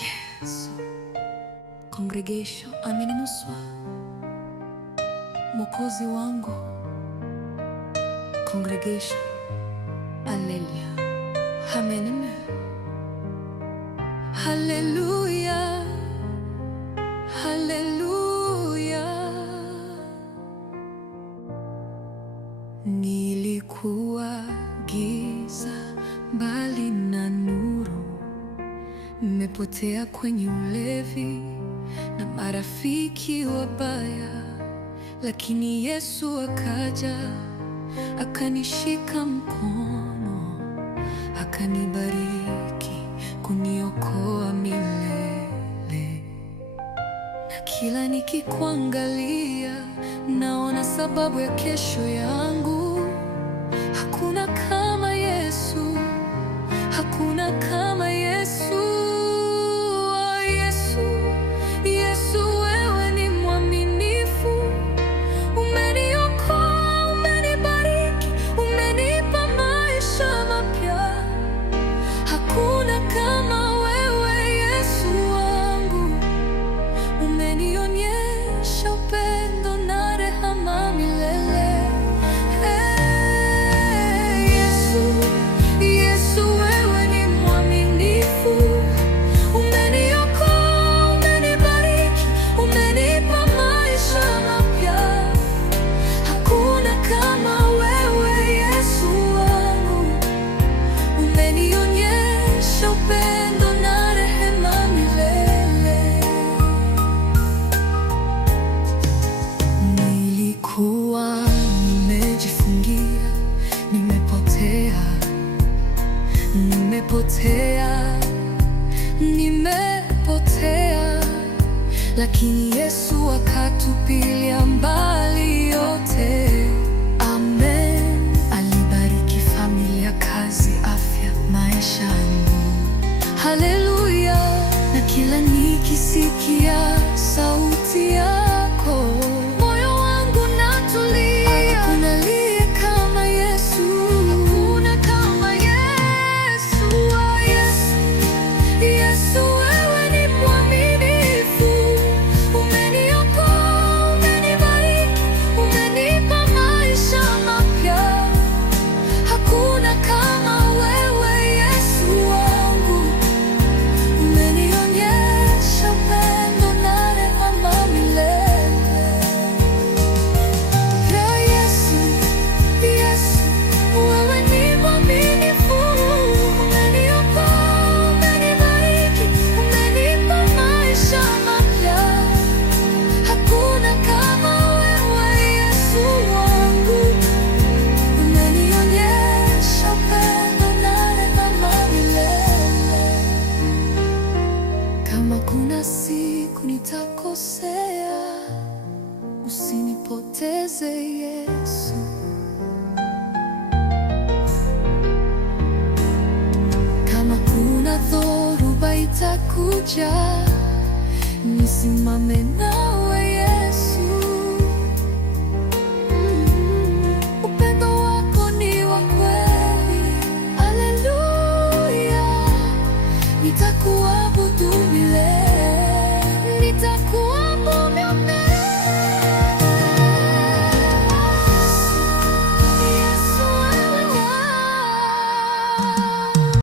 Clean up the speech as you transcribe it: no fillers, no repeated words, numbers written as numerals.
Yesu, congregation ameninusua, Mwokozi wangu. Congregation, haleluya, amen, haleluya, haleluya. Nilikuwa giza mbali na nuru, nimepotea kwenye ulevi na marafiki wabaya, lakini Yesu akaja akanishika mkono, akanibariki, kuniokoa milele. Na kila nikikuangalia naona sababu ya kesho yangu. Hakuna kama Yesu, hakuna kama Yesu. Oh, Yesu, Yesu, wewe ni mwaminifu. Umeniokoa, umenibariki, umenipa maisha mapya. Hakuna kama wewe Yesu wangu. Umenionyesha upendo na rehema milele. Yesu, wewe ni mwaminifu. Umeniokoa, umenibariki, umenipa maisha mapya. Hakuna kama wewe Yesu wangu. Umenionyesha upendo na rehema milele. Nilikuwa nimejifungia, nimepotea, lakini Yesu akatupilia mbali yote. Amen. Alibariki familia, kazi, afya, maisha yangu. Haleluya. Na kila nikisikia sauti yako, moyo wangu natulia. Hakuna aliye kama Yesu. Hakuna kama Yesu. Oh, Yesu, Yesu, wewe ni mwaminifu. Umeniokoa, umenibariki, umenipa maisha mapya. Hakuna kama wewe Yesu wangu. Umenionyesha upendo na rehema milele. Yesu, Yesu, wewe ni mwaminifu. Umeniokoa, umenibariki, umenipa maisha mapya. Hakuna kama wewe Yesu wangu. Umenionyesha upendo na rehema milele. Kama kuna siku nitakosea, usinipoteze Yesu. Kama kuna dhoruba itakuja, nisimame nawe.